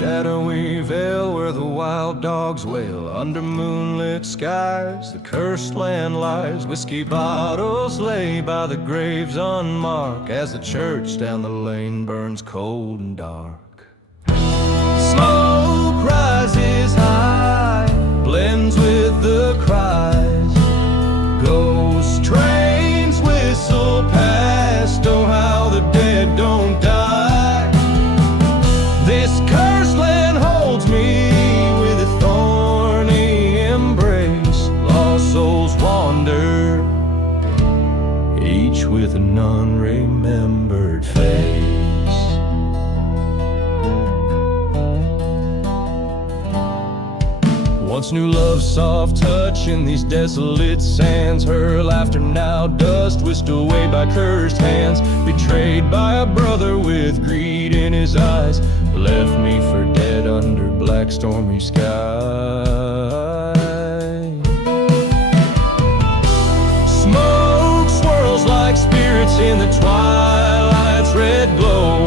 shadowy vale where the wild dogs wail. Under moonlit skies, the cursed land lies. Whiskey bottles lay by the graves unmarked as the church down the lane burns cold and dark. Smoke rises high, blends with the cries. Ghost trains whistle past, oh how the dead don't die. This cursed land holds me with a thorny embrace. Lost souls wander, each with an unremembered face. Once knew love's soft touch in these desolate sands. Her laughter now dust, whisked away by cursed hands. Betrayed by a brother with greed in his eyes, left me for dead under black stormy sky. Smoke swirls like spirits in the twilight's red glow.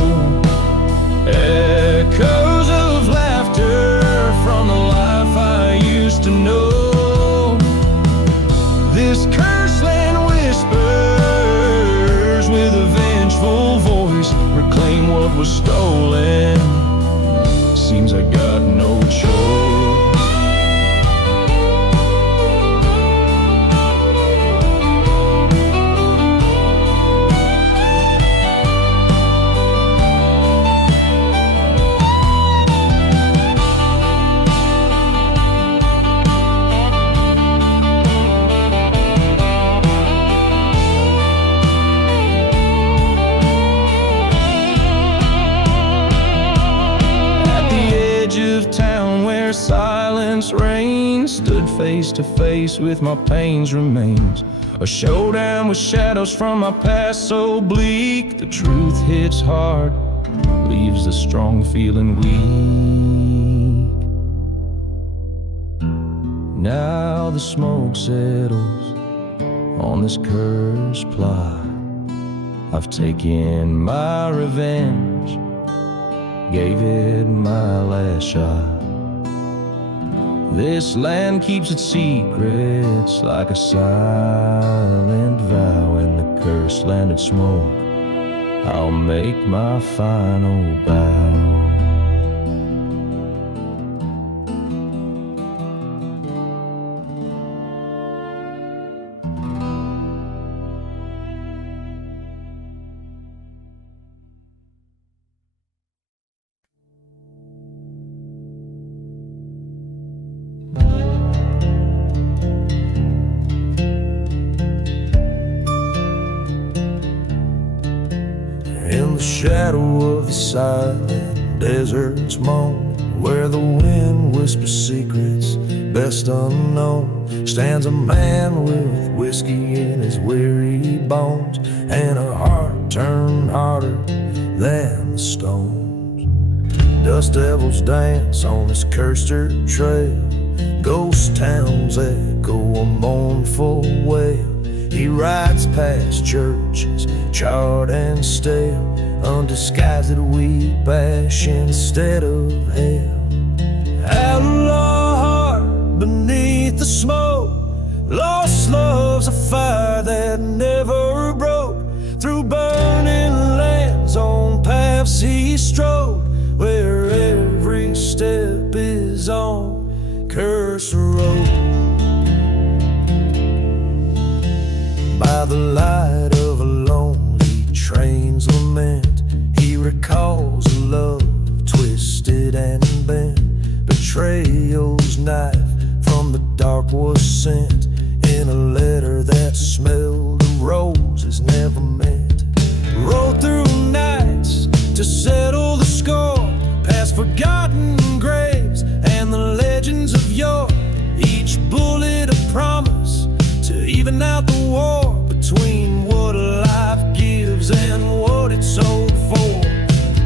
Echoes of laughter from the life I used to know. This cursed land whispers with a vengeful voice, reclaim what was stolen. Seems I got no choice. Silence reigns, stood face to face with my pain's remains. A showdown with shadows from my past so bleak. The truth hits hard, leaves the strong feeling weak. Now the smoke settles on this cursed plot. I've taken my revenge, gave it my last shot. This land keeps its secrets like a silent vow. In the cursed landed smoke, I'll make my final bow. Shadow of the silent desert's moan, where the wind whispers secrets best unknown, stands a man with whiskey in his weary bones, and a heart turned harder than the stones. Dust devils dance on this cursed dirt trail, ghost towns echo a mournful wail. He rides past churches, charred and stale, undisguised that we bash instead of hell. Outlaw heart beneath the smoke, lost love's a fire that never broke. Through burning lands on paths he strode, where every step is on cursed road. By the light of a lonely train's lament, he recalls a love twisted and bent. Betrayal's knife from the dark was sent in a letter that smelled of roses never met. Rode through nights to settle the score, past forgotten graves and the legends of yore. Each bullet a promise to even out the war between what life gives and what it's sold for.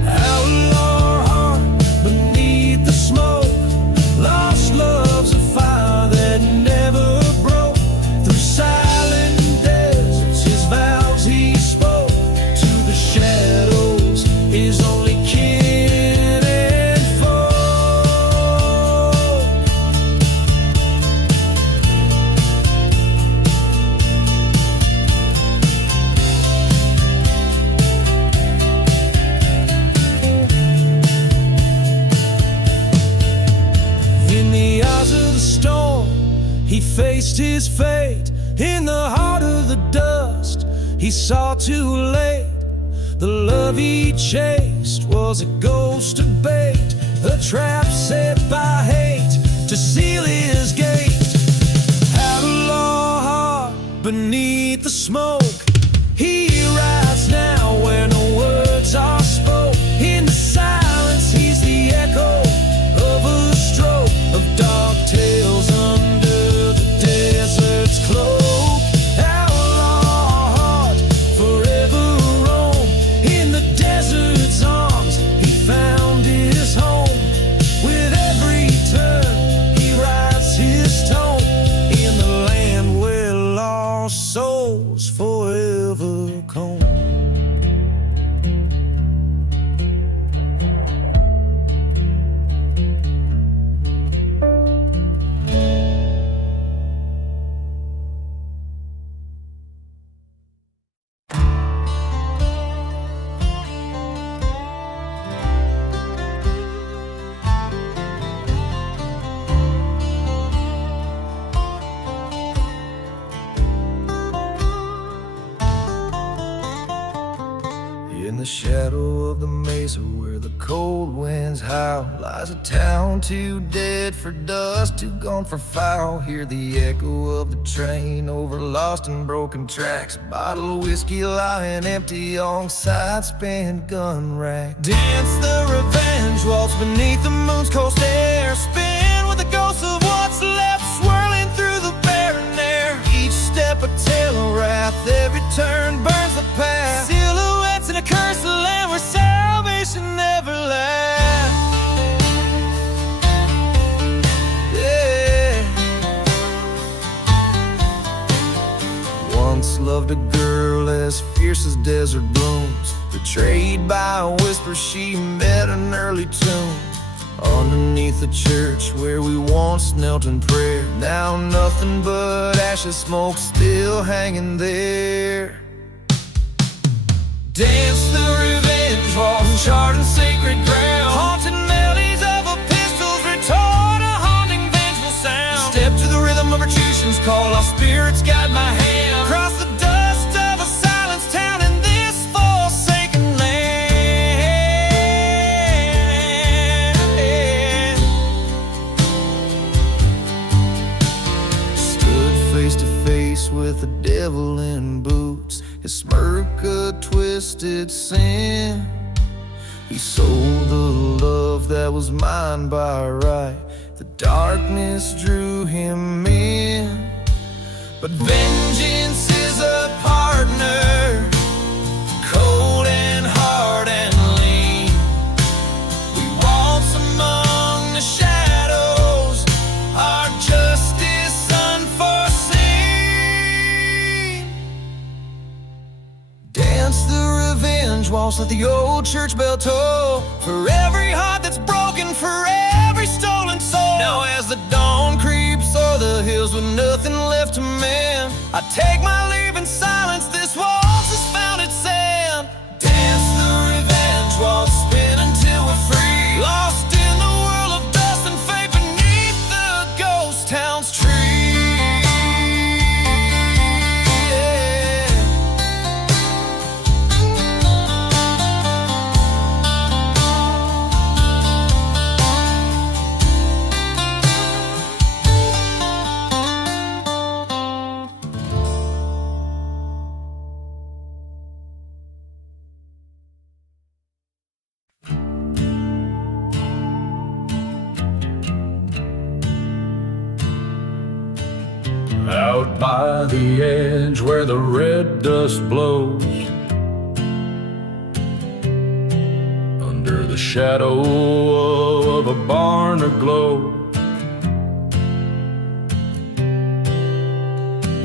Outlaw heart beneath the smoke, lost love's a fire that never broke. Through silent deserts his vows he spoke, to the shadows his only kin and foe. faced his fate in the heart of the dust. He saw too late the love he chased was a ghost of bait, a trap set by hate to seal his gate. Outlaw heart beneath the smoke, he rides now where no words are spoke. In the silence he's the echo of a stroke of dark tales under the desert's cloak. Outlaw heart forever roam in the desert's arms. He found his home. With every turn he writes his tone in the land where lost souls forever come. In the shadow of the mesa where the cold winds howl lies a town too dead for dust, too gone for foul. Hear the echo of the train over lost and broken tracks. A bottle of whiskey lying empty alongside spent gun rack. Dance the revenge waltz beneath the moon's cold stare. Spin with the ghosts of what's left swirling through the barren air. Each step a tale of wrath, every turn burns the path. Silhouettes in a cursed land where salvation never lasts. Yeah. Once loved a girl as fierce as desert blooms, betrayed by a whisper she met an early tomb. Underneath the church where we once knelt in prayer, now nothing but ashes, smoke still hanging there. Dance the revenge waltz, charting sacred ground. Haunted melodies of a pistol's retort, a haunting vengeful sound. Step to the rhythm of retreation's call, our spirits guide my hand. Across the dust of a silenced town in this forsaken land. Stood face to face with the devil in boots, his smirk a twisted sin. He sold the love that was mine by right. The darkness drew him in, but vengeance is a partner, cold and hard and lean. We waltz among the shadows, our justice unforeseen. Dance the revenge waltz, let the old church bell toll for every heart that's broken, for every stolen soul. Now as the dawn creeps o'er the hills with nothing left to mend, I take my leave in silence, this waltz has found its end. Dance the revenge waltz, spin until we're free, lost in the world of dust and fate beneath the ghost town's tree. Out by the edge where the red dust blows, under the shadow of a barn aglow,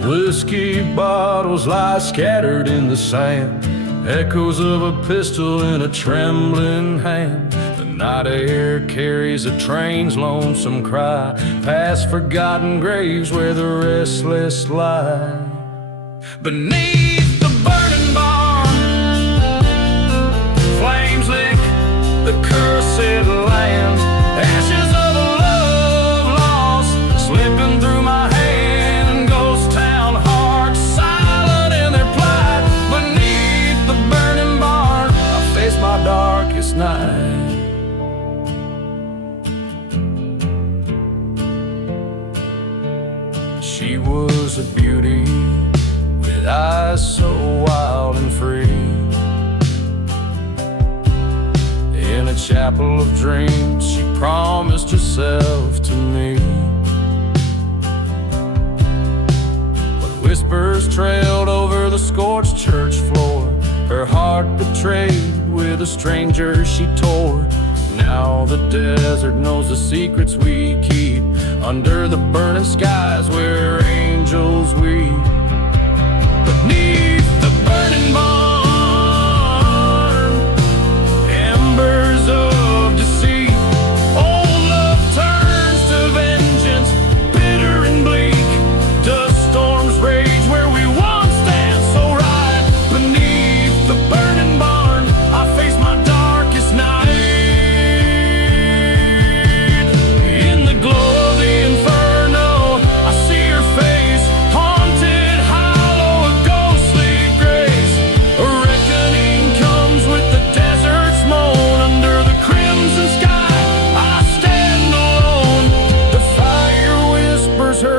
whiskey bottles lie scattered in the sand, echoes of a pistol in a trembling hand. The night air carries a train's lonesome cry, past forgotten graves where the restless lie. Beneath the burning barn, flames lick the cursed land. Ashes of a love lost slipping through my hands. She was a beauty with eyes so wild and free. In a chapel of dreams, she promised herself to me. But whispers trailed over the scorched church floor, her heart betrayed with a stranger she tore. Now the desert knows the secrets we keep under the burning skies where angels weep. Beneath the burning barn, embers of deceit, old love turns to vengeance, bitter and bleak. Dust storms rage where we once danced so right. Beneath the burning barn, I face my darkest night.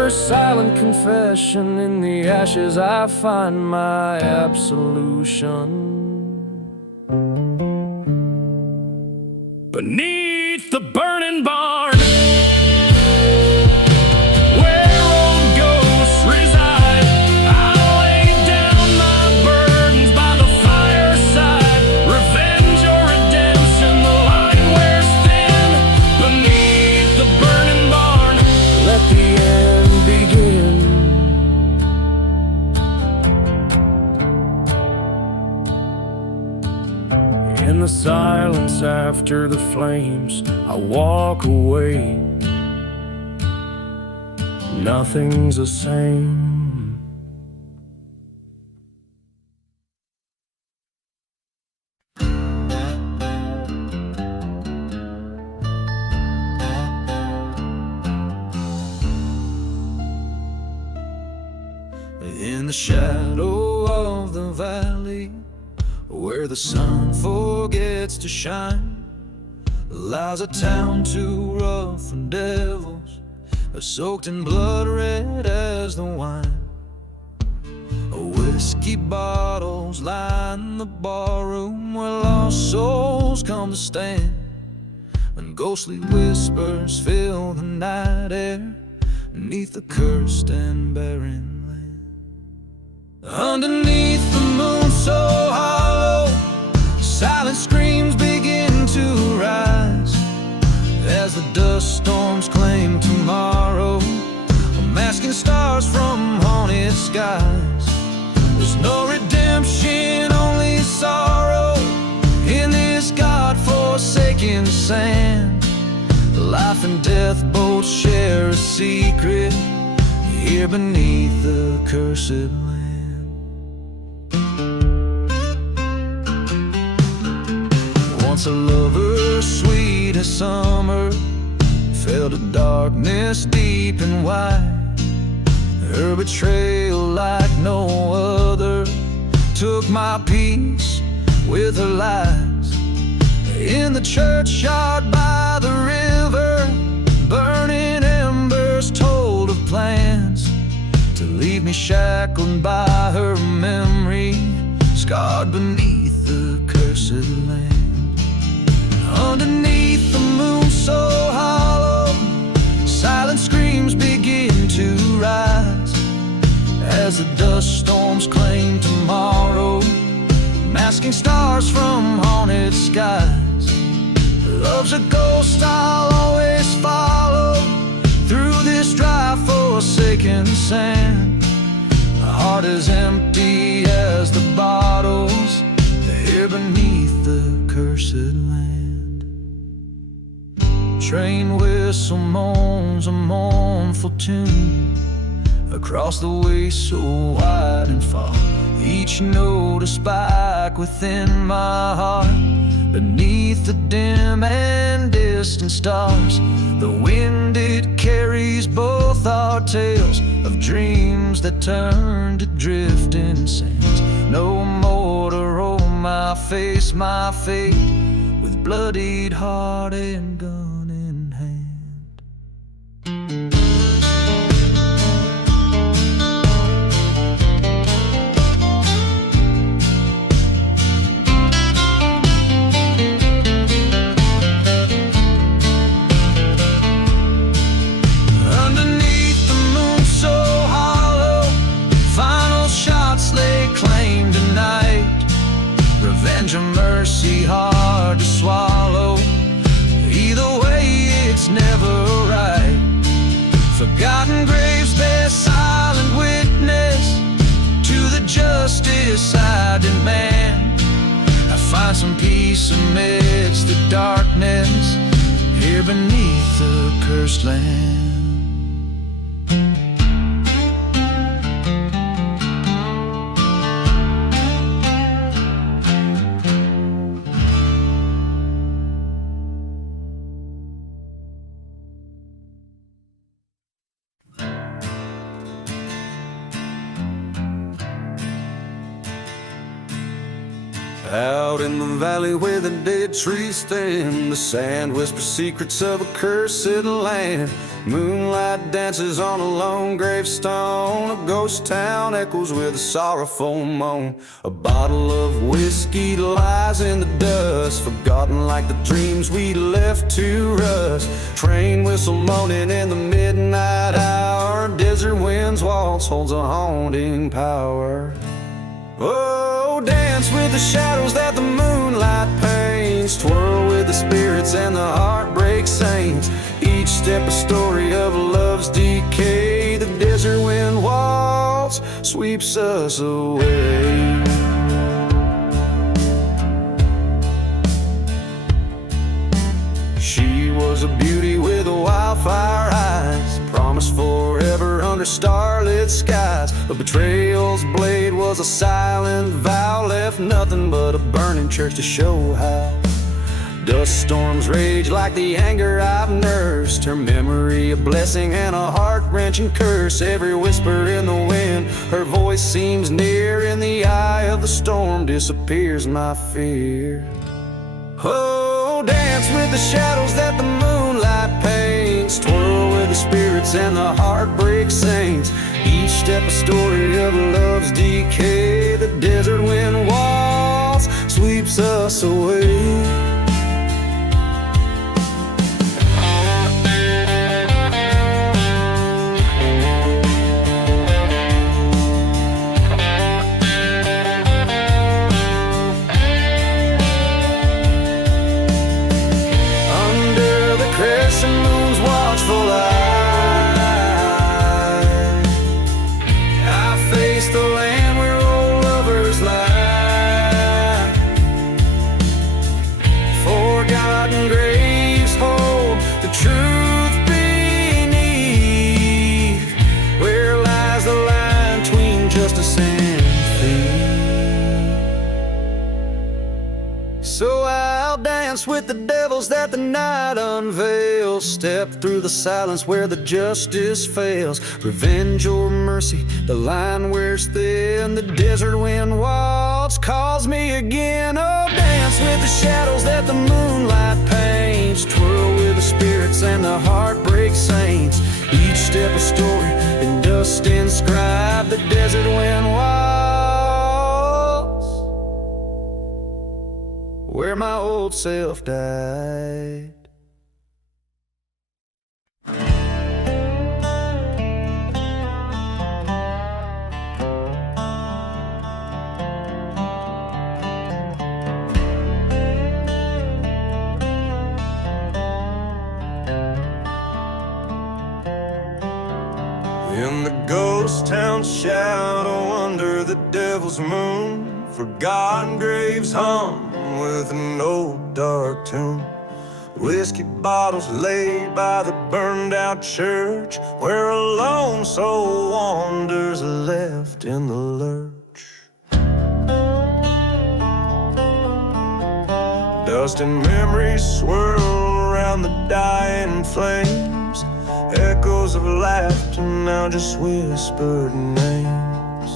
Silent confession, in the ashes I find my absolution. Beneath the burning barn, where old ghosts reside, I lay down my burdens by the fireside. Revenge or redemption, the line wears thin. Beneath the burning barn, let the end begin. In the silence after the flames, I walk away. Nothing's the same. In the shadow of the valley, where the sun forgets to shine, lies a town too rough for devils, soaked in blood red as the wine. Whiskey bottles line the barroom where lost souls come to stand, and ghostly whispers fill the night air beneath the cursed and barren land. Underneath the moon so hollow, silent screams begin to rise as the dust storms claim tomorrow, masking stars from haunted skies. There's no redemption, only sorrow in this God-forsaken sand. Life and death both share a secret here beneath the cursed land. Once a lover sweet as summer fell to darkness deep and wide. Her betrayal like no other took my peace with her lies. In the churchyard by the river, burning embers told of plans to leave me shackled by her memory, scarred beneath the cursed land. Underneath the moon so hollow, silent screams begin to rise as the dust storms claim tomorrow, masking stars from haunted skies. Love's a ghost I'll always follow through this dry forsaken sand. My heart is empty as the bottles here beneath the cursed land. Train whistle moans a mournful tune across the way so wide and far. Each note a spike within my heart. Beneath the dim and distant stars, the wind it carries both our tales of dreams that turn to drifting sands. No more to roll my face, my fate, with bloodied heart and gun in hand. some peace amidst the darkness here beneath the cursed land. Out in the valley where the dead trees stand, the sand whispers secrets of a cursed land. Moonlight dances on a lone gravestone, a ghost town echoes with a sorrowful moan. A bottle of whiskey lies in the dust, forgotten like the dreams we left to rust. Train whistle moaning in the midnight hour, desert winds waltz holds a haunting power. Oh, dance with the shadows that the moonlight paints, twirl with the spirits and the heartbreak saints. Each step a story of love's decay, the desert wind waltz sweeps us away. She was a beauty with wildfire eyes, promised forever under starlit skies. A betrayal's blade was a silent vow, left nothing but a burning church to show how. Dust storms rage like the anger I've nursed, her memory a blessing and a heart-wrenching curse. Every whisper in the wind, her voice seems near. In the eye of the storm disappears my fear. Oh, dance with the shadows that the moonlight paints, twirl with the spirits and the heartbreak saints. Each step a story of love's decay, the desert wind waltz sweeps us away. With the devils that the night unveils, step through the silence where the justice fails. Revenge or mercy, the line wears thin, the desert wind waltz calls me again. Oh, dance with the shadows that the moonlight paints, twirl with the spirits and the heartbreak saints. Each step a story in dust inscribed, the desert wind waltz where my old self died. In the ghost town shadow under the devil's moon, forgotten graves hum with an old dark tune. Whiskey bottles laid by the burned out church, where a lone soul wanders left in the lurch. Dust and memories swirl around the dying flames, echoes of laughter now just whispered names.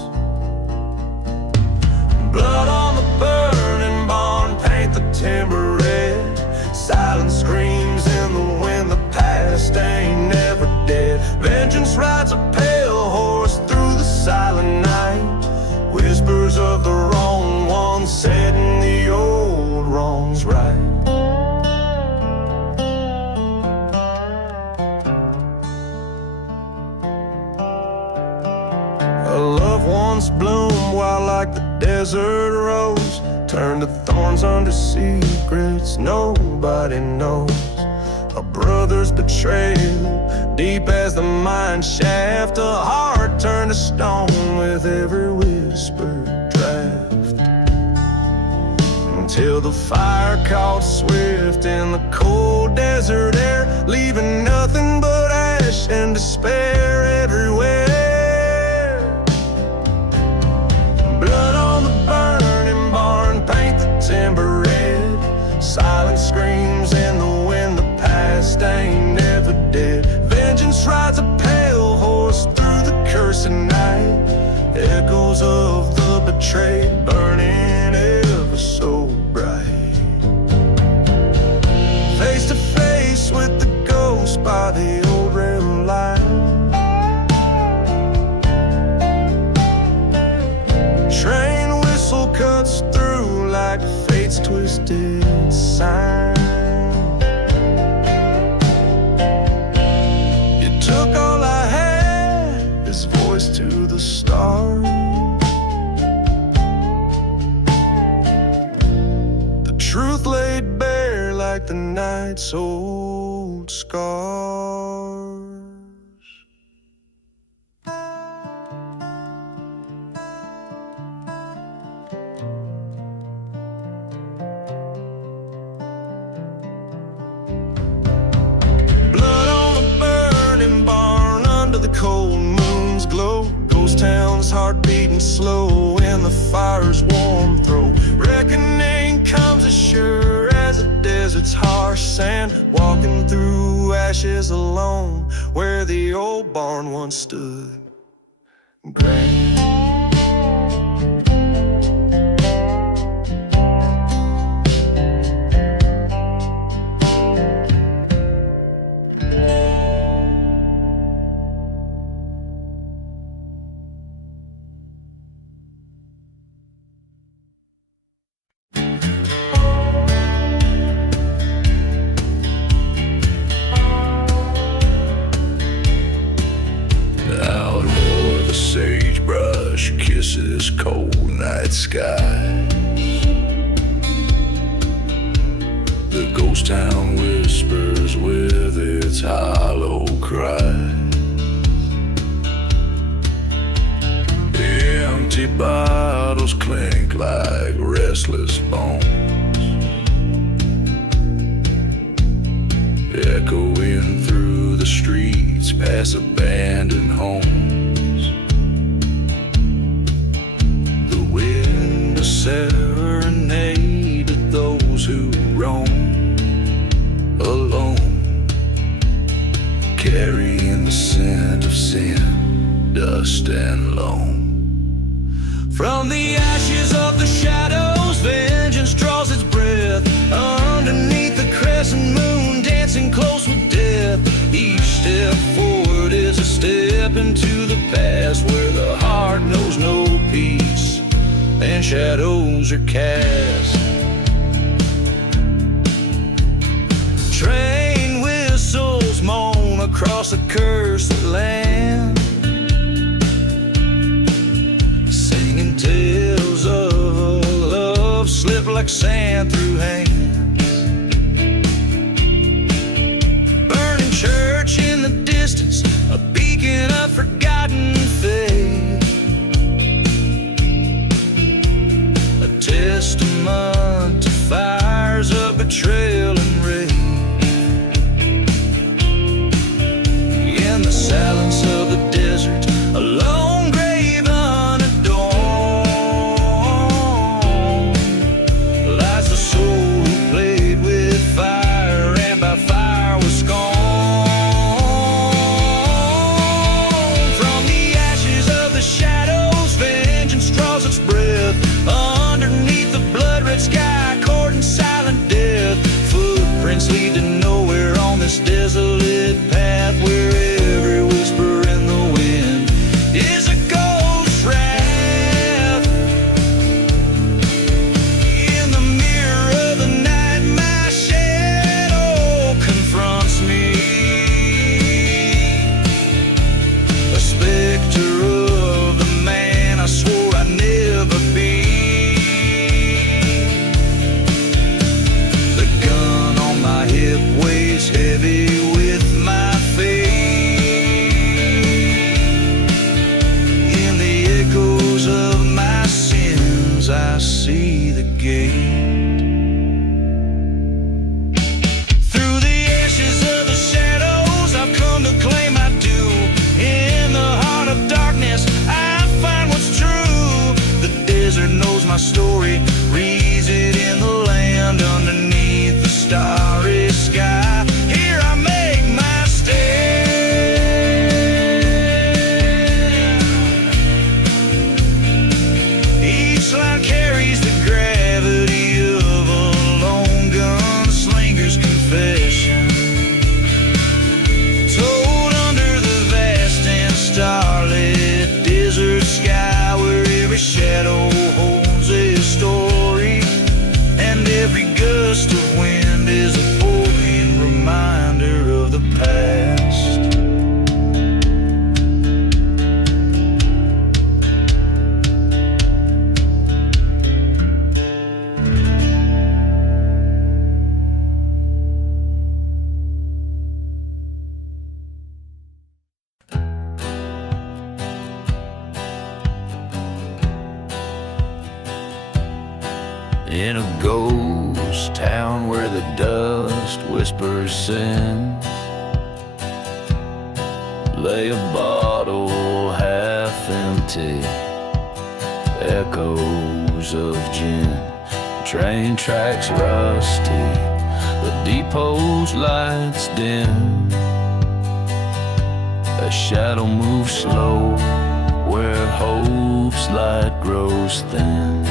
Blood on the burning barn, paint the timber red. Silent screams in the wind, the past ain't never dead. Vengeance rides a pale horse through the silent night. Whispers of the wrong one setting the old wrongs right. A loved one's bloom wild like the desert rose, turned to thorns under secrets nobody knows. A brother's betrayal, deep as the mine shaft. A heart turned to stone with every whispered draft. till the fire caught swift in the cold desert air, leaving nothing but ash and despair everywhere. Blood on the burning barn, paint the timber red. Silent screams in the wind, the past ain't never dead. Vengeance rides a pale horse through the cursing night. Echoes of the betrayed burning ever so bright. Face to face with the ghost by the old rail line. Train whistle cuts through like fate's twisted sign. You took all I had, his voice to the stars. The truth laid bare like the night's old scars. Cold moon's glow, ghost town's heart beating slow in the fire's warm throat. Reckoning comes as sure as the desert's harsh sand, walking through ashes alone where the old barn once stood grand. Kisses cold night skies. The ghost town whispers with its hollow cry. Empty bottles clink like restless bones, echoing through the streets past abandoned homes. Serenade to those who roam alone, carrying the scent of sin, dust and loam. From the ashes of the shadows, vengeance draws its breath. Underneath the crescent moon, dancing close with death. Each step forward is a step into the past, where the heart knows no peace and shadows are cast. Train whistles moan across the cursed land, singing tales of love slip like sand through hands. Burning church in the distance, a beacon of forgotten faith. Testament to fires of betrayal and rage. In the silence of the desert, a lone grave unadorned, lies the soul who In a ghost town where the dust whispers sin, lay a bottle half empty, echoes of gin. Train tracks rusty, the depot's lights dim. A shadow moves slow where hope's light grows thin.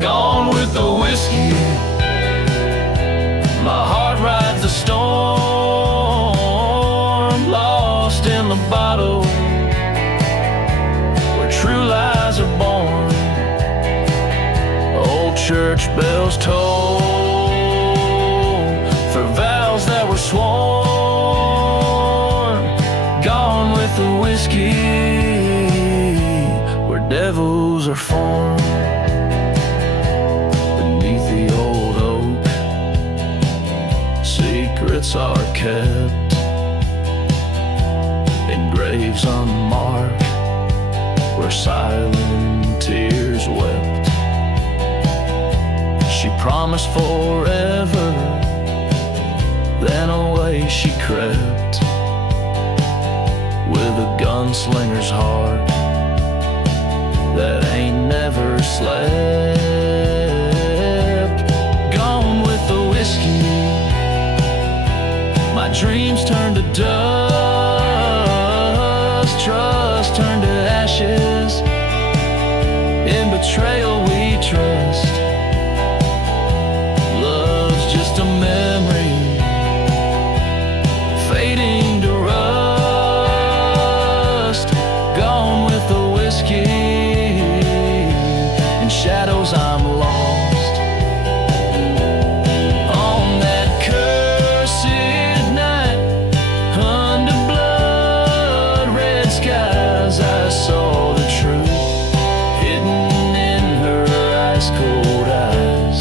Gone with the whiskey, my heart rides the storm. Lost in the bottle where true lies are born. Old church bells toll for vows that were sworn. Gone with the whiskey where devils are formed. Secrets are kept in graves unmarked where silent tears wept. She promised forever, then away she crept with a gunslinger's heart that ain't never slept. Gone with the whiskey, my dreams turn to dust, trust turned to ashes, in betrayal we trust. Love's just a memory, fading to rust. Gone with the whiskey, in shadows I'm lost. I saw the truth hidden in her ice cold eyes.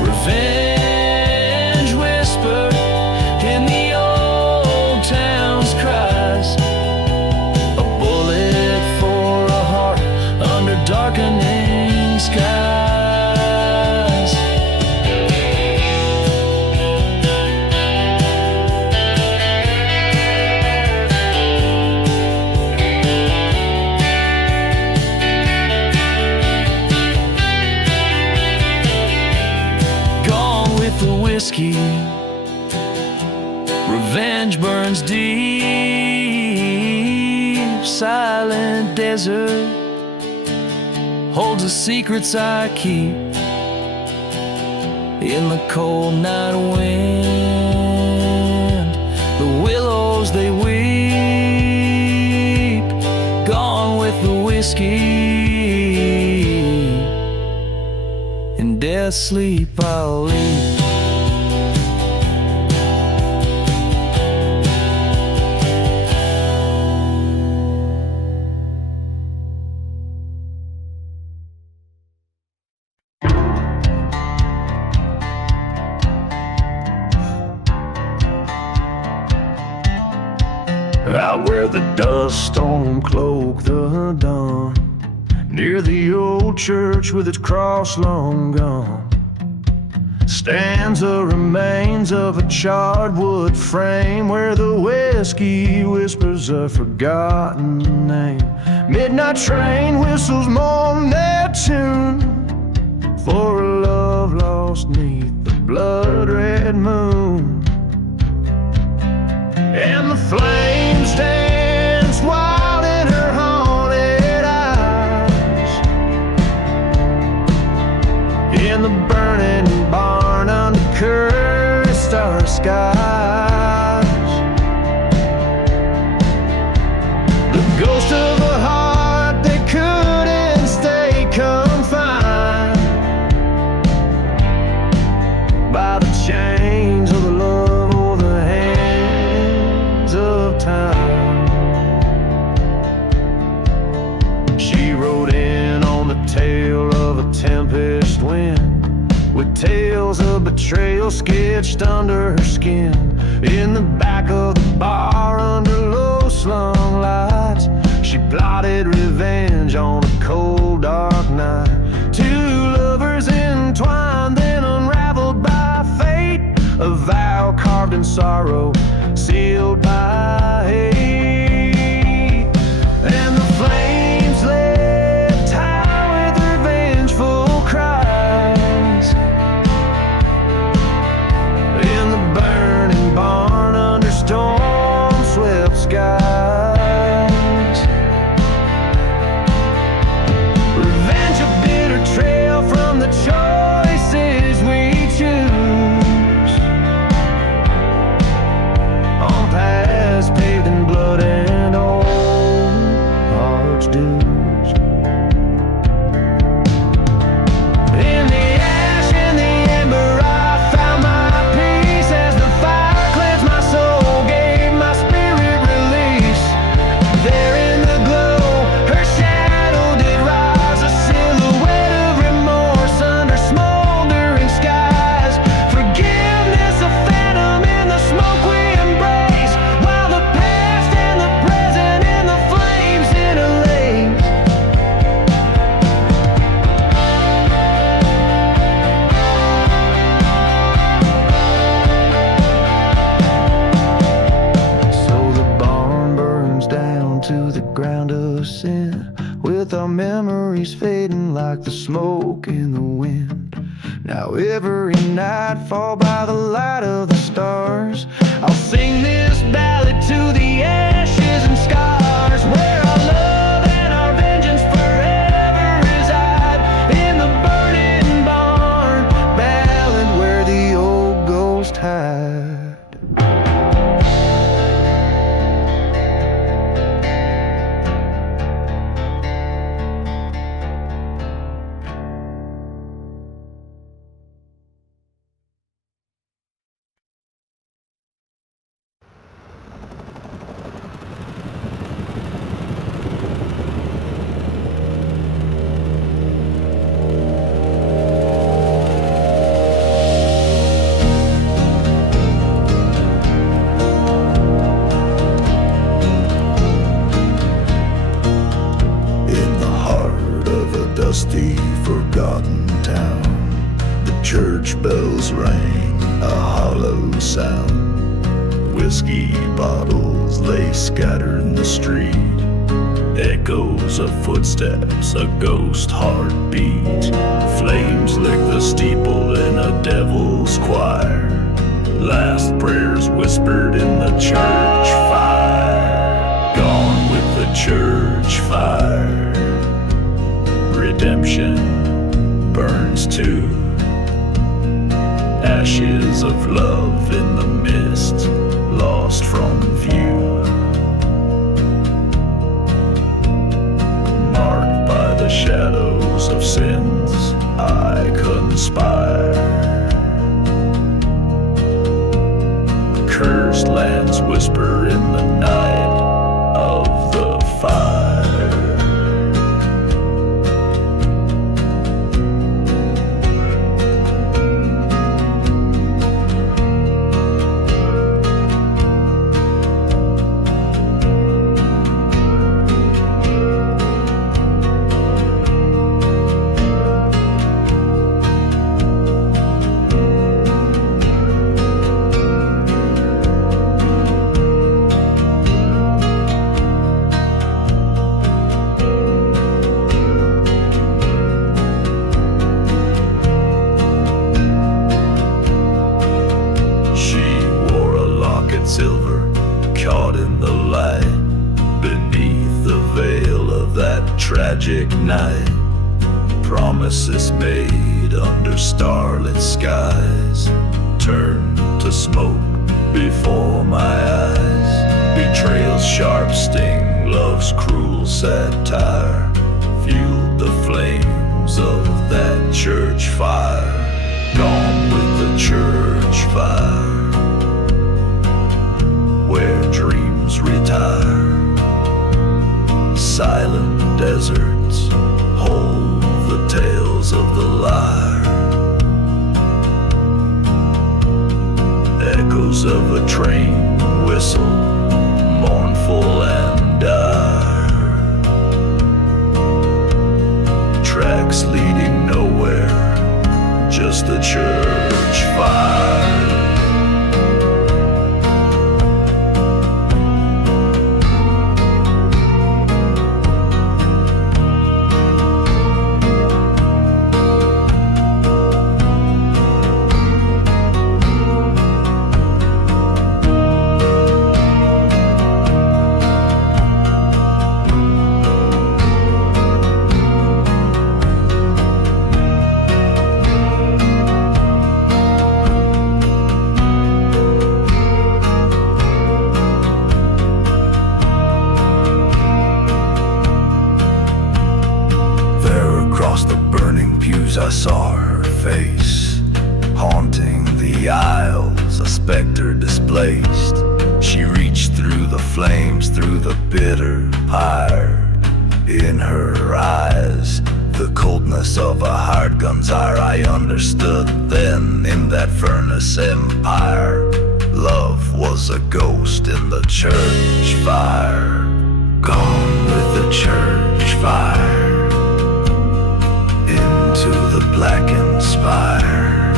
Revenge whispered in the old town's cries. A bullet for a heart under darkening skies. Whiskey, revenge burns deep. Silent desert holds the secrets I keep. In the cold night wind, the willows they weep. Gone with the whiskey, in death's sleep I'll leap. Out where the dust storm cloaked the dawn, near the old church with its cross long gone, stands the remains of a charred wood frame where the whiskey whispers a forgotten name. Midnight train whistles mourn their tune for a love lost neath the blood-red moon. And the flames dance wild in her haunted eyes, in the burning barn under cursed star skies. The ghost of a heart that couldn't stay confined by the chains of the love or the hands of time. She rode in on the tail of a tempest wind, with tales of betrayal sketched under her skin. In the back of the bar under low slung lights, she she plotted revenge on a cold dark night. Two lovers entwined, then unraveled by fate, a vow carved in sorrow, sealed by hate. And the flames left high with revengeful cries in the burning barn under storm-swept skies. Revenge, a bitter trail from the choices we choose, on paths paved in blood and old hearts' dues. In the ash, in the ember, I found my peace as the fire cleansed my soul, gave my spirit release. There in the glow, her shadow did rise, a silhouette of remorse under smoldering skies. Forgiveness, a phantom in the smoke we embrace, while the past and the present in the flames interlace. So the barn burns down to the ground of sin, with our memories fading like the smoke in the wind. Now every nightfall by the light of the stars, I'll sing this ballad to the ashes and scars, where our love and our vengeance forever reside, in the burning barn, ballad where the old ghost hide. In the heart of a dusty, forgotten town, the church bells rang a hollow sound. Whiskey bottles lay scattered in the street, echoes of footsteps, a ghost heartbeat. Flames lick the steeple in a devil's choir, last prayers whispered in the church fire. Gone with the church fire. Redemption burns too, ashes of love in the mist, lost from view. Marked by the shadows of sins I conspire. Cursed lands whisper in the night of the fire. Silver, caught in the light, beneath the veil of that tragic night. Promises made under starlit skies turned to smoke before my eyes. Betrayal's sharp sting, love's cruel satire, fueled the flames of that church fire. Gone with the church fire, where dreams retire. Silent deserts hold the tales of the lyre, echoes of a train whistle, mournful and dire. just a church fire. I saw her face, haunting the aisles, a specter displaced. She reached through the flames, through the bitter pyre. In her eyes, the coldness of a hard gun's ire. I understood then, in that furnace empire, love was a ghost in the church fire. Gone with the church fire into the blackened spire.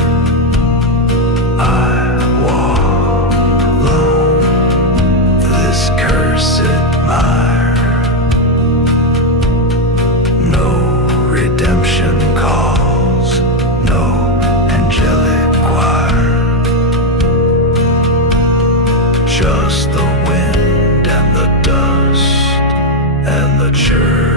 I walk alone this cursed mire. No redemption calls, no angelic choir. Just the wind and the dust and the church.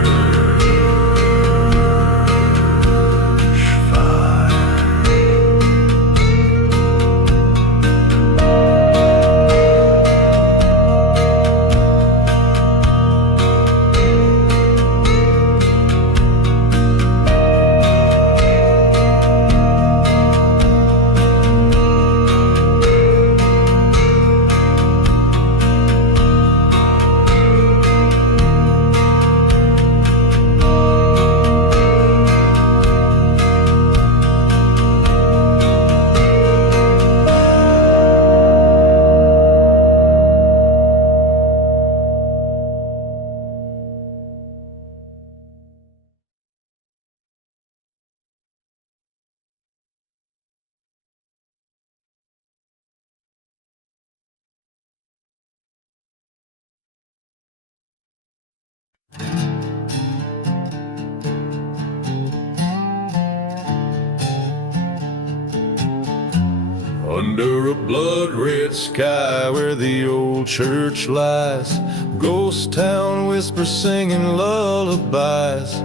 Under a blood-red sky where the old church lies, ghost town whispers singing lullabies.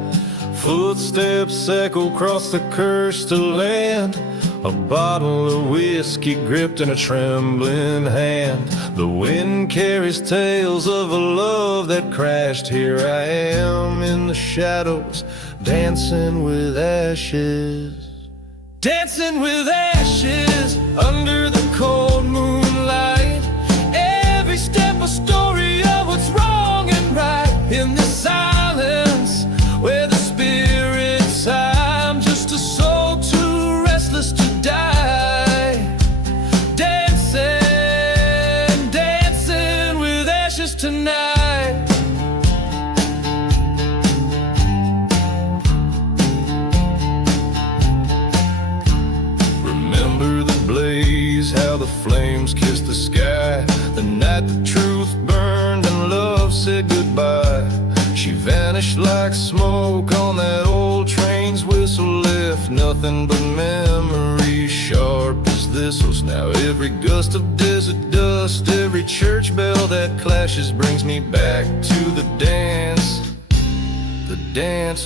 Footsteps echo across the cursed land, a bottle of whiskey gripped in a trembling hand. The wind carries tales of a love that crashed. Here I am in the shadows, dancing with ashes. Dancing with ashes under the cold moonlight. Every step a story of what's wrong and right. In this silence where the spirit sigh, I'm just a soul too restless to die. Dancing, dancing with ashes tonight. How the flames kissed the sky, the night the truth burned and love said goodbye. She vanished like smoke on that old train's whistle, left nothing but memories sharp as thistles. Now every gust of desert dust, every church bell that clashes brings me back to the dance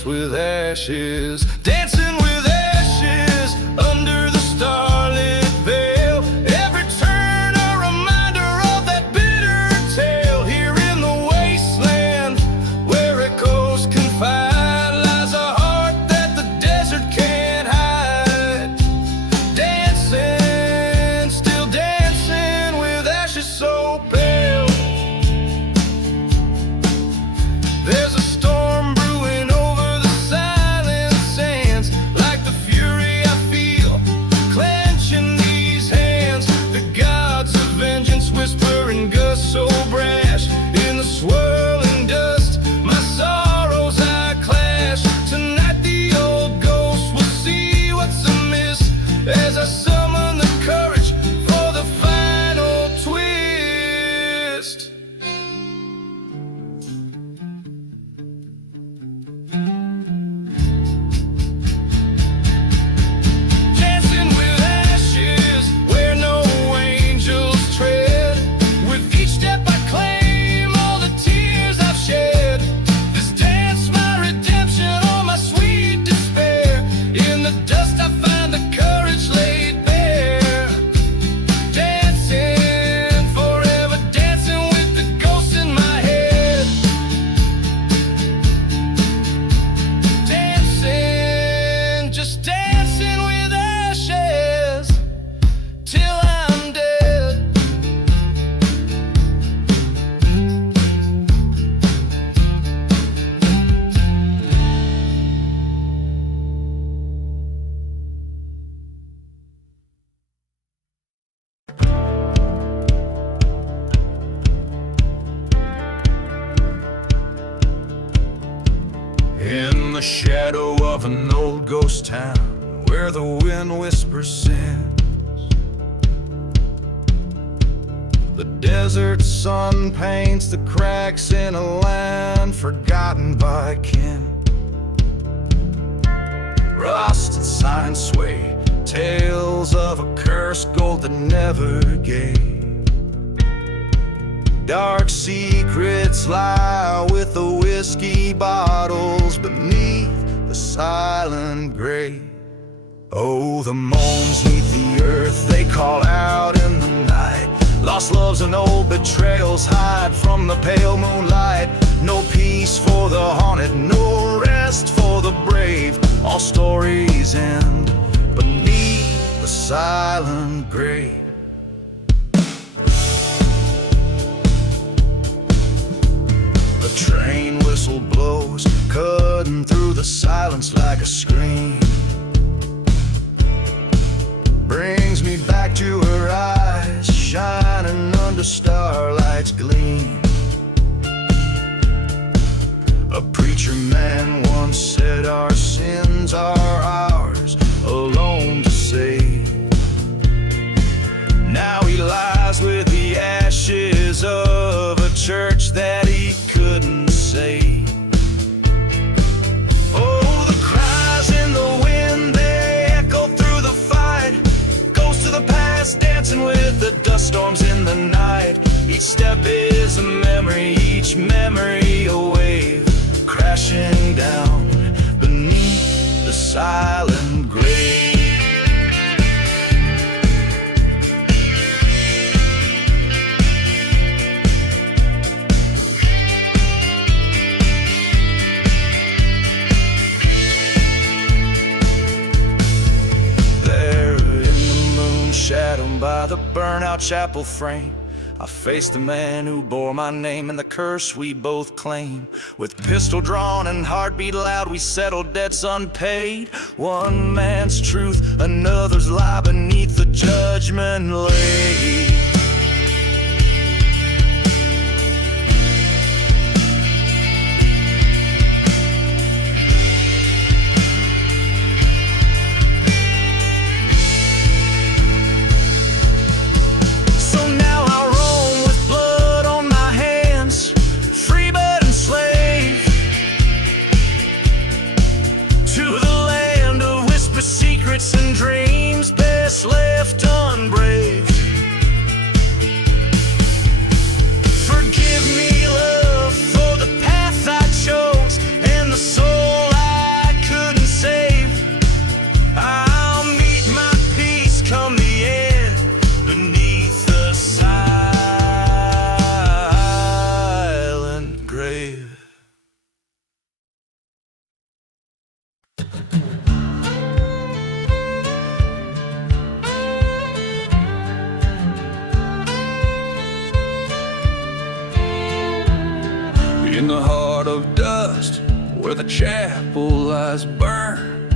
with ashes. Dancing with ashes under the starlit veil. There's a storm brewing over the silent sands. the shadow of an old ghost town where the wind whispers sins. The desert sun paints the cracks in a land forgotten by kin. Rusted signs sway, tales of a cursed gold that never gave. Dark secrets lie with the whiskey bottles beneath the silent grave. Oh, the moans neath the earth, they call out in the night. Lost loves and old betrayals hide from the pale moonlight. No peace for the haunted, no rest for the brave. All stories end beneath the silent grave. A train whistle blows, cutting through the silence like a scream. Brings me back to her eyes, shining under starlight's gleam. A preacher man once said our sins are ours alone to save. Now he lies with the ashes of a church that he couldn't save. Oh, the cries in the wind, they echo through the fight. Ghosts of the past dancing with the dust storms in the night. Each step is a memory, each memory a wave, crashing down beneath the silent grave. Shadowed by the burnout chapel frame, I faced the man who bore my name and the curse we both claim. With pistol drawn and heartbeat loud, we settled debts unpaid. One man's truth, another's lie beneath the judgment laid. And dreams best left unbraved. Forgive me, love, for the path I chose and the soul I couldn't save. I'll meet my peace come the end beneath the silent grave. In the heart of dust, where the chapel lies burned,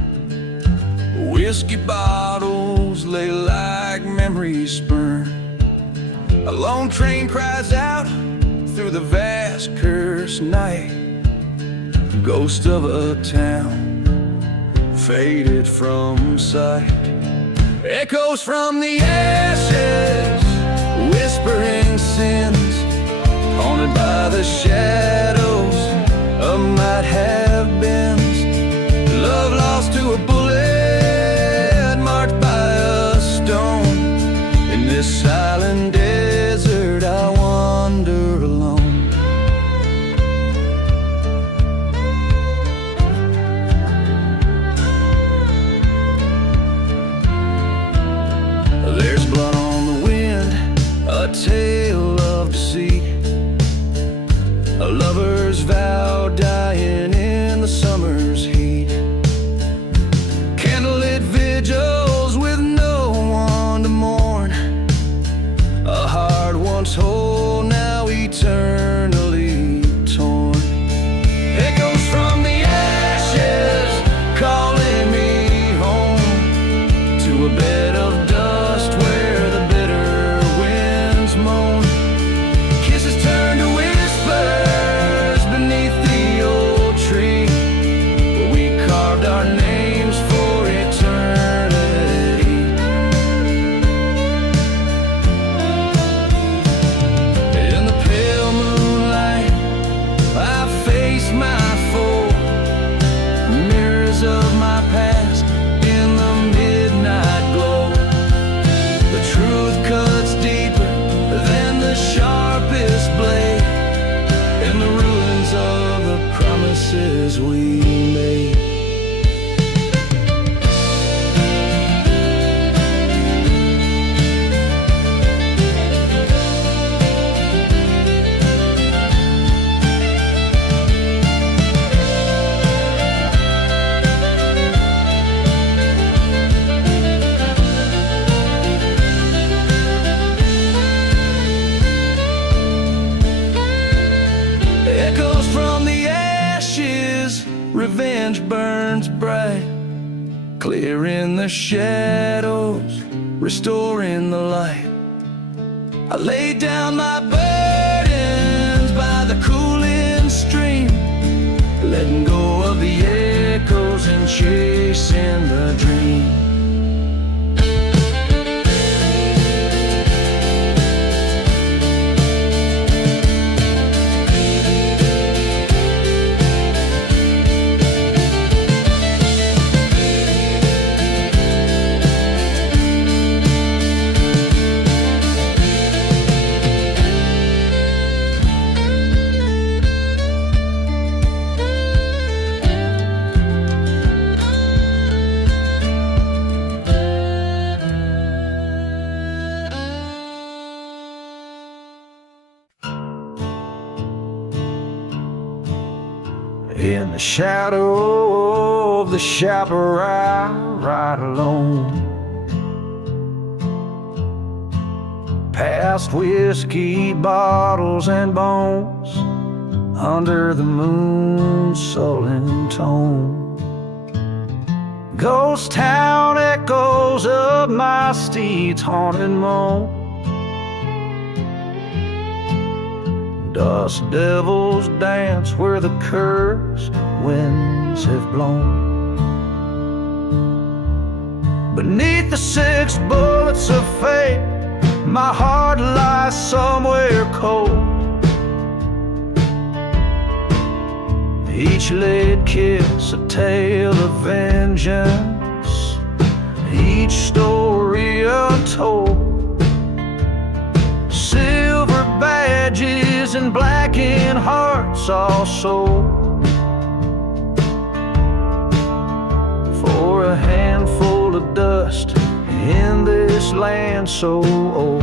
whiskey bottles lay like memories spurned. A lone train cries out through the vast cursed night. Ghost of a town faded from sight. Echoes from the ashes, whispering sins, haunted by the shadows of might have beens. Love lost to a bullet, marked by a stone. In this silent desert I wander alone. There's blood on the wind, choices we made. Echoes from the ashes, revenge burns bright, clearing the shadows, restoring the light. I lay down my burdens by the cooling stream, letting go of the echoes and chasing the dream. In the shadow of the chaparral, right alone, past whiskey bottles and bones, under the moon's sullen tone. Ghost town echoes of my steed's haunted moan. Dust devils dance where the cursed winds have blown. Beneath the 6 bullets of fate, my heart lies somewhere cold. Each laid kiss a tale of vengeance, each story untold. Silver badges and blackened hearts all sold for a handful of dust in this land so old.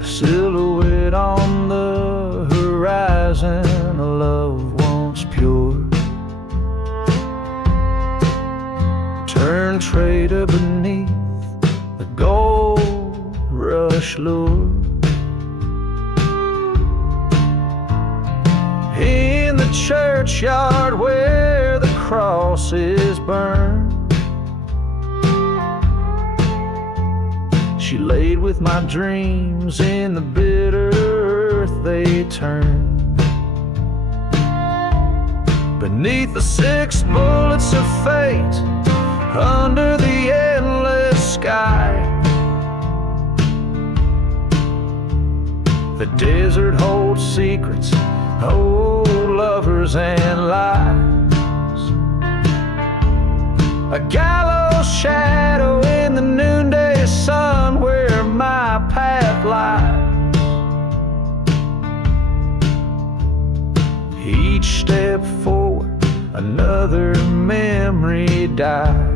A silhouette on the horizon, a love once pure, turned traitor beneath the gold rush lure. In the churchyard where the cross is burned, she laid with my dreams in the bitter earth they turned. Beneath the 6 bullets of fate, under the endless sky, the desert holds secrets, old lovers and lies. A gallows shadow in the noonday sun where my path lies. Each step forward, another memory dies.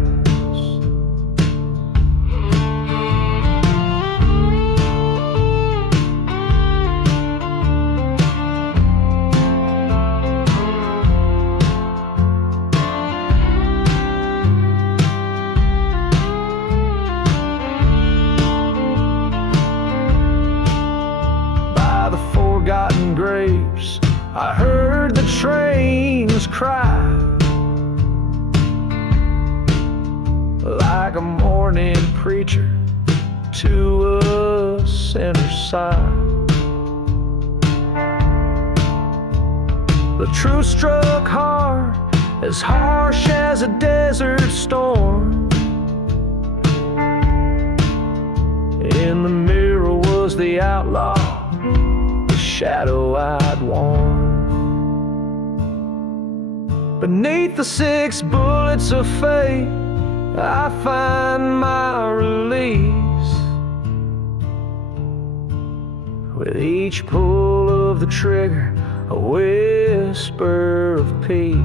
Graves, I heard the trains cry, like a morning preacher to a sinner's side. The truth struck hard, as harsh as a desert storm. In the mirror was the outlaw, shadow I'd worn. Beneath the 6 bullets of fate, I find my release. With each pull of the trigger, a whisper of peace.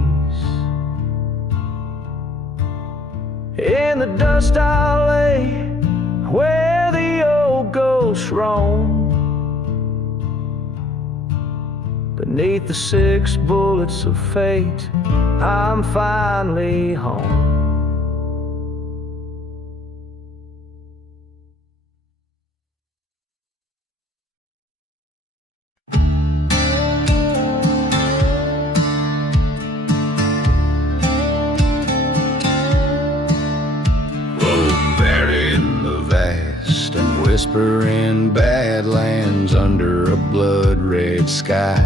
In the dust I lay, where the old ghosts roam. Beneath the 6 bullets of fate, I'm finally home. Whispering badlands under a blood-red sky.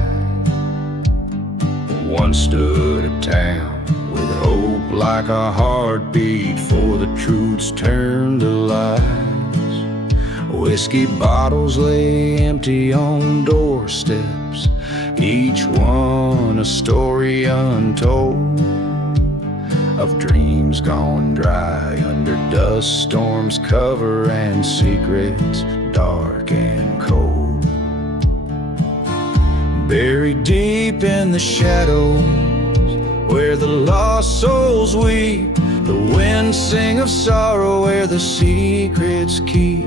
Once stood a town with hope like a heartbeat, for the truth's turned to lies. Whiskey bottles lay empty on doorsteps, each one a story untold, of dreams gone dry under dust storms cover, and secrets dark and cold. Buried deep in the shadows, where the lost souls weep, the winds sing of sorrow where the secrets keep.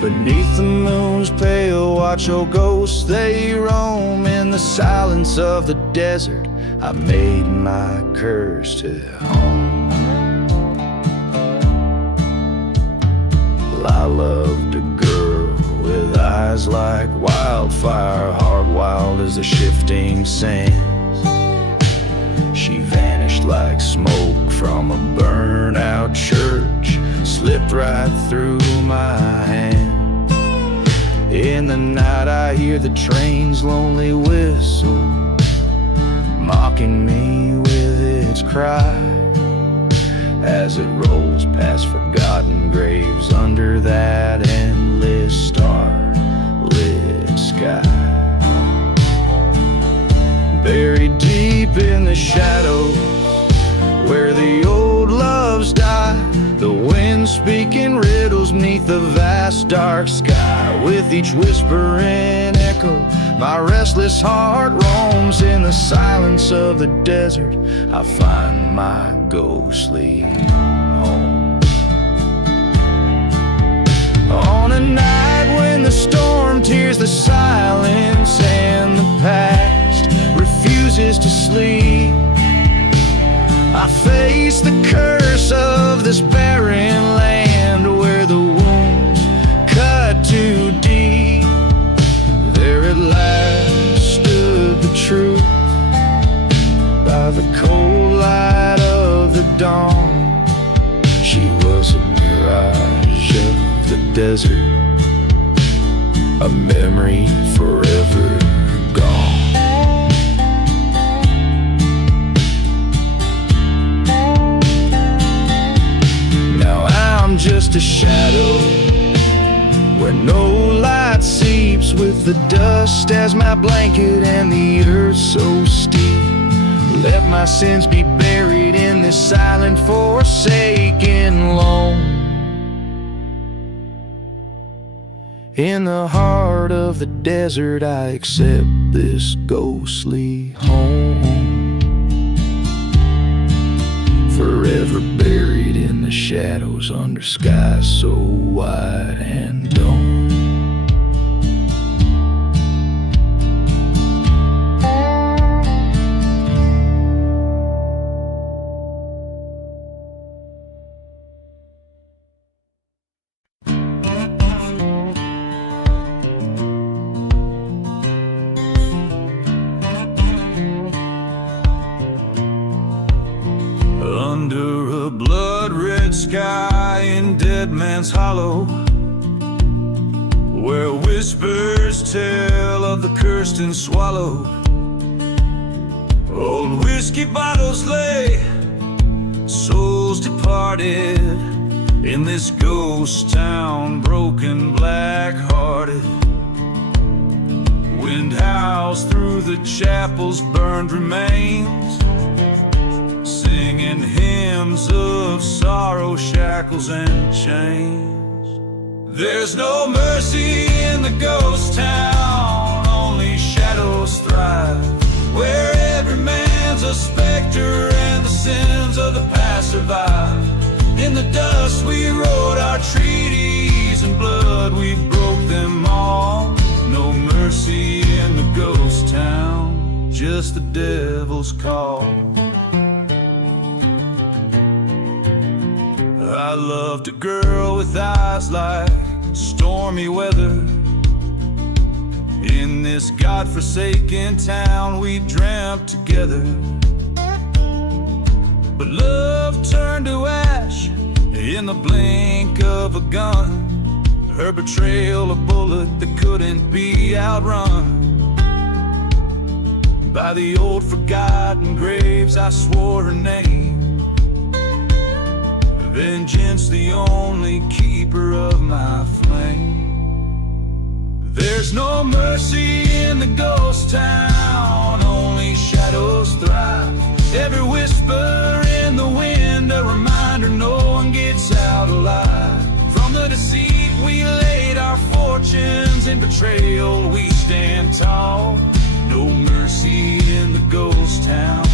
Beneath the moon's pale watch, oh ghosts they roam. In the silence of the desert I made my curse to home. I loved a girl with eyes like wildfire, heart wild as the shifting sands. She vanished like smoke from a burnt-out church, slipped right through my hand. In the night I hear the train's lonely whistle, mocking me with its cry, as it rolls past forgotten graves under that endless star-lit sky. Buried deep in the shadows, where the old loves die, the wind speaking riddles neath the vast dark sky. With each whispering echo my restless heart roams. In the silence of the desert I find my ghostly home. On a night when the storm tears the silence and the past refuses to sleep, I face the curse of this barren land, where the wounds cut too deep. There at last stood the truth, by the cold light of the dawn. She was a mirage of the desert, a memory forever gone. Now I'm just a shadow, where no light seeps, with the dust as my blanket and the earth so steep. Let my sins be buried in this silent, forsaken lone. In the heart of the desert I accept this ghostly home, forever buried in the shadows under skies so wide and dome. Under a blood-red sky in Dead Man's Hollow, where whispers tell of the cursed and swallowed, old whiskey bottles lay, souls departed, in this ghost town, broken, black-hearted. Wind howls through the chapel's burned remains, singing hymns of sorrow, shackles and chains. There's no mercy in the ghost town, only shadows thrive. character and the sins of the past survive. In the dust we wrote our treaties, in blood we broke them all. No mercy in the ghost town, just the devil's call. I loved a girl with eyes like stormy weather. In this godforsaken town we dreamt together. But love turned to ash in the blink of a gun. Her betrayal a bullet that couldn't be outrun. By the old forgotten graves I swore her name. Vengeance the only keeper of my flame. There's no mercy in the ghost town, only shadows thrive. Every whisper in the wind, a reminder no one gets out alive. From the deceit we laid our fortunes, in betrayal we stand tall. No mercy in the ghost town,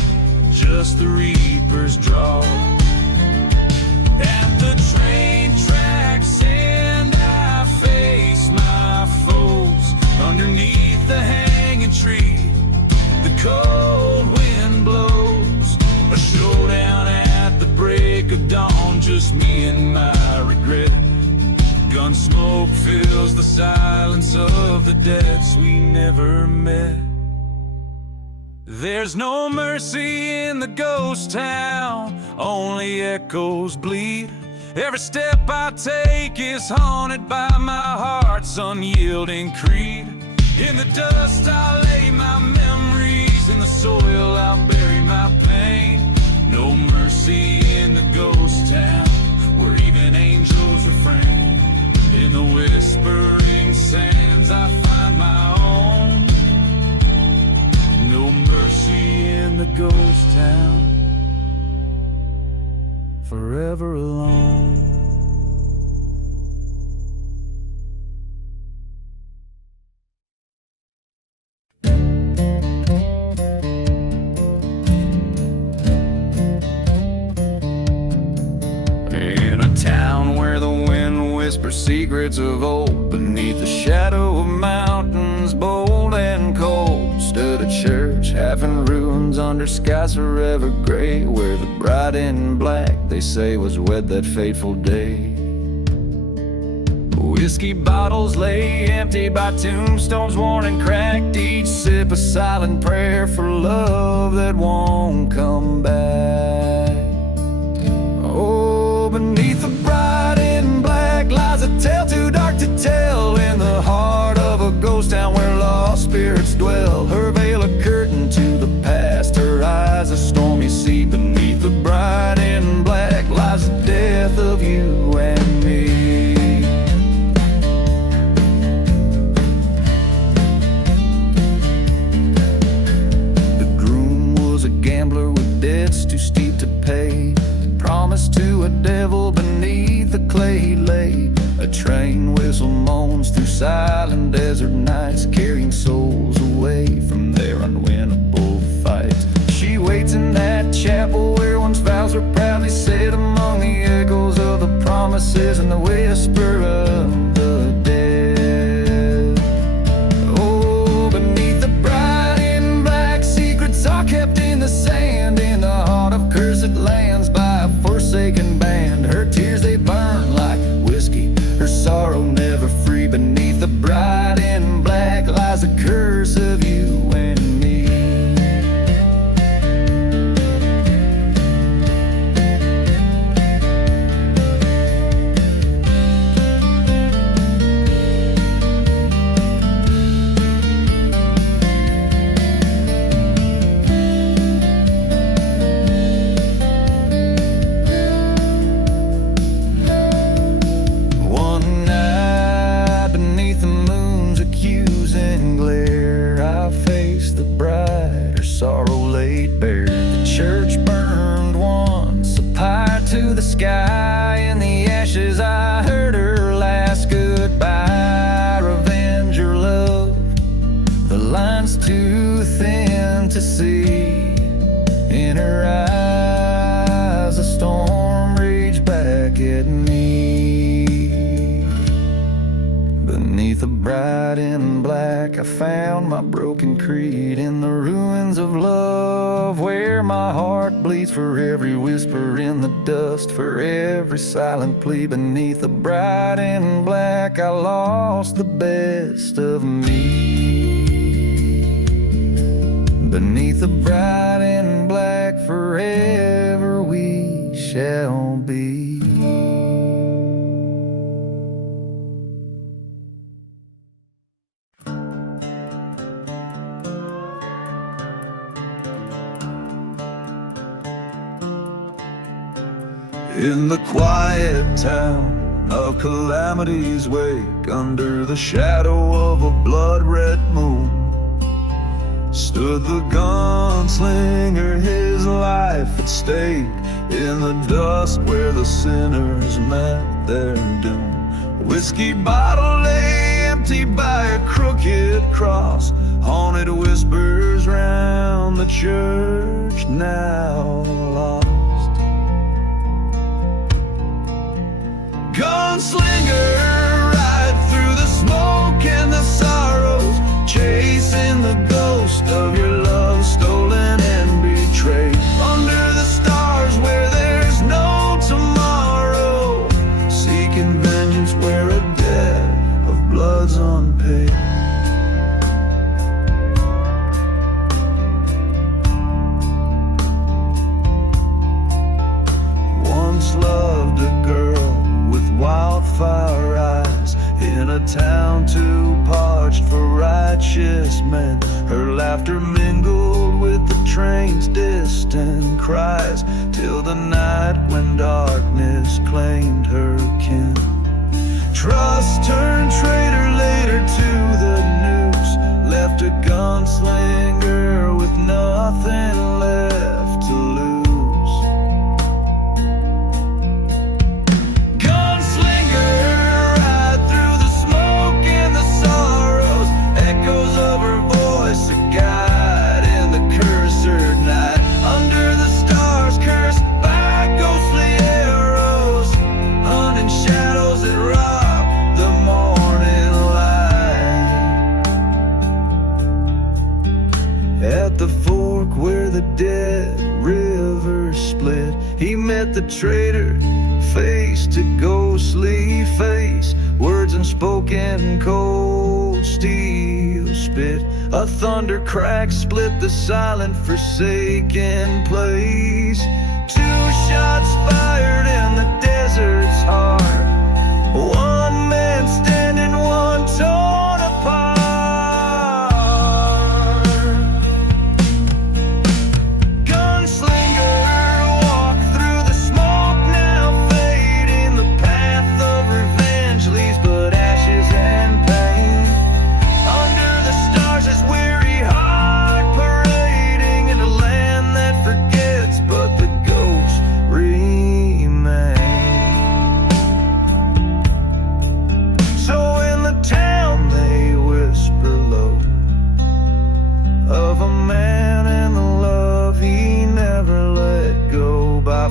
just the reaper's draw. At the train tracks and I face my foes. Underneath the hanging tree, the cold wind blows. A showdown at the break of dawn, just me and my regret. Gun smoke fills the silence of the deaths we never met. There's no mercy in the ghost town, only echoes bleed. Every step I take is haunted by my heart's unyielding creed. In the dust I lay my memories, in the soil I'll bury my pain. No mercy in the ghost town, where even angels refrain. In the whispering sands I find my own. No mercy in the ghost town, forever alone. In a town where the wind whispers secrets of old, beneath the shadow of mountains bold and cold, stood a church half in ruins under skies forever gray, where the bride in black they say was wed that fateful day. Whiskey bottles lay empty by tombstones worn and cracked, each sip a silent prayer for love that won't come back. Oh, beneath the bride in black lies a tale too dark to tell, in the heart of a ghost town where lost spirits dwell. Her veil a curtain to the past, her eyes a stormy sea. Beneath the bride in black lies the death of you and me. The groom was a gambler with debts too steep to pay, promised to a devil beneath the clay lay. A train whistle moans through silent desert nights, carrying souls away from their unwinnable fights. She waits in that chapel where once vows were proudly said, among the echoes of the promises and the whisper of the dead. Oh, beneath the bride in black, secrets are kept in the sand, in the heart of cursed lands by a forsaken band. Her tears they burn like whiskey, her sorrow never free. Beneath the bride in black lies the curse of you and me. One night beneath the moon, Beneath a bride in black, I found my broken creed in the ruins of love, where my heart bleeds for every whisper in the dust, for every silent plea. Beneath a bride in black, I lost the best of me. Beneath a bride in black, forever we shall be. In the quiet town of Calamity's Wake, under the shadow of a blood-red moon, stood the gunslinger, his life at stake. In the dust where the sinners met their doom, whiskey bottle lay empty by a crooked cross. Haunted whispers round the church, now lost. Gunslinger, ride through the smoke and the sorrows, chasing the ghost of your love, stolen and betrayed. Under the stars where there's no tomorrow, seeking vengeance where a debt of blood's unpaid. Once loved a girl with wildfire eyes, in a town too parched for righteous men. Her laughter mingled with the train's distant cries, till the night when darkness claimed her kin. Trust turned traitor later to the noose, left a gunslinger with nothing left to lose. The traitor, face to ghostly face, words unspoken, cold steel spit. A thunder crack split the silent, forsaken place. Two shots fired in the desert's heart, one man standing, one torn apart.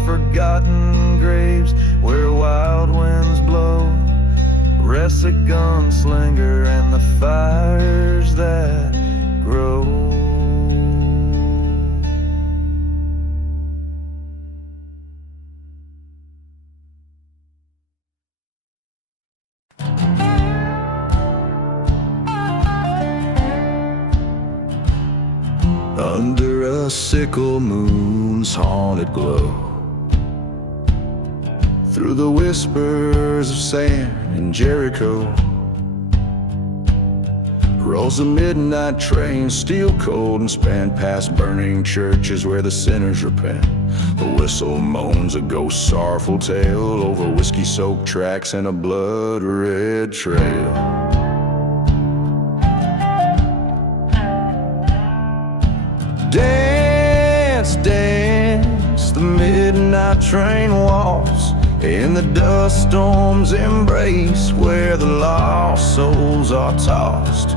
Forgotten graves where wild winds blow, rests a gunslinger and the fires that grow. Under a sickle moon's haunted glow, through the whispers of sand in Jericho, rolls a midnight train, steel cold and span past burning churches where the sinners repent. The whistle moans a ghost sorrowful tale over whiskey-soaked tracks and a blood-red trail. Dance, dance, the midnight train walks in the dust storm's embrace, where the lost souls are tossed.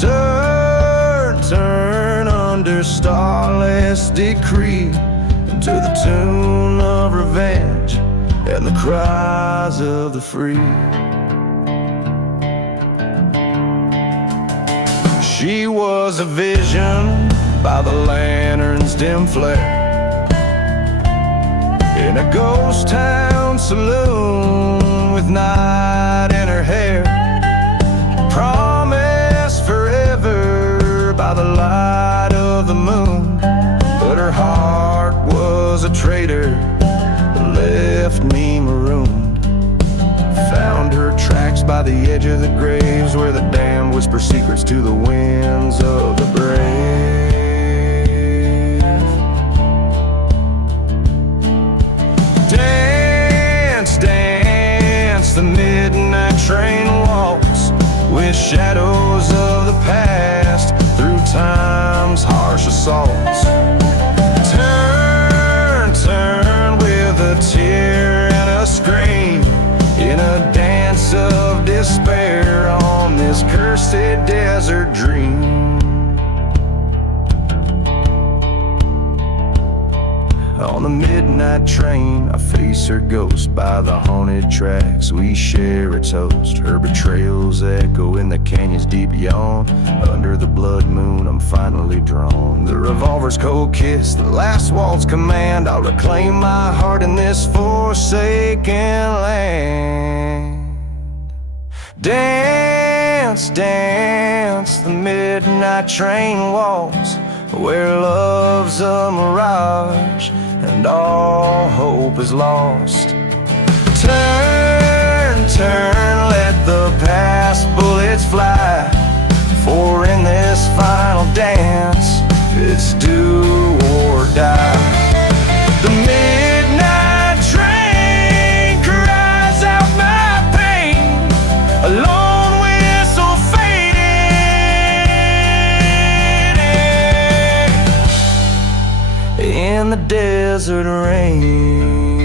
Turn, turn under starless decree, to the tune of revenge and the cries of the free. She was a vision by the lantern's dim flare, in a ghost town saloon with night in her hair. Promised forever by the light of the moon, but her heart was a traitor that left me marooned. Found her tracks by the edge of the graves, where the damned whisper secrets to the winds of the brave. Dance, dance, the midnight train walks with shadows of the past through time's harsh assaults. Turn, turn with a tear and a scream, in a dance of despair on this cursed desert dream. On the midnight train, I face her ghost by the haunted tracks. We share a toast, her betrayals echo in the canyons deep beyond. Under the blood moon, I'm finally drawn. The revolver's cold kiss, the last waltz command. I'll reclaim my heart in this forsaken land. Dance, dance, the midnight train walks, where love's a mirage and all hope is lost. Turn, turn, let the past bullets fly, for in this final dance, it's do or die. The midnight train cries out my pain, a lone whistle fading in the desert rain.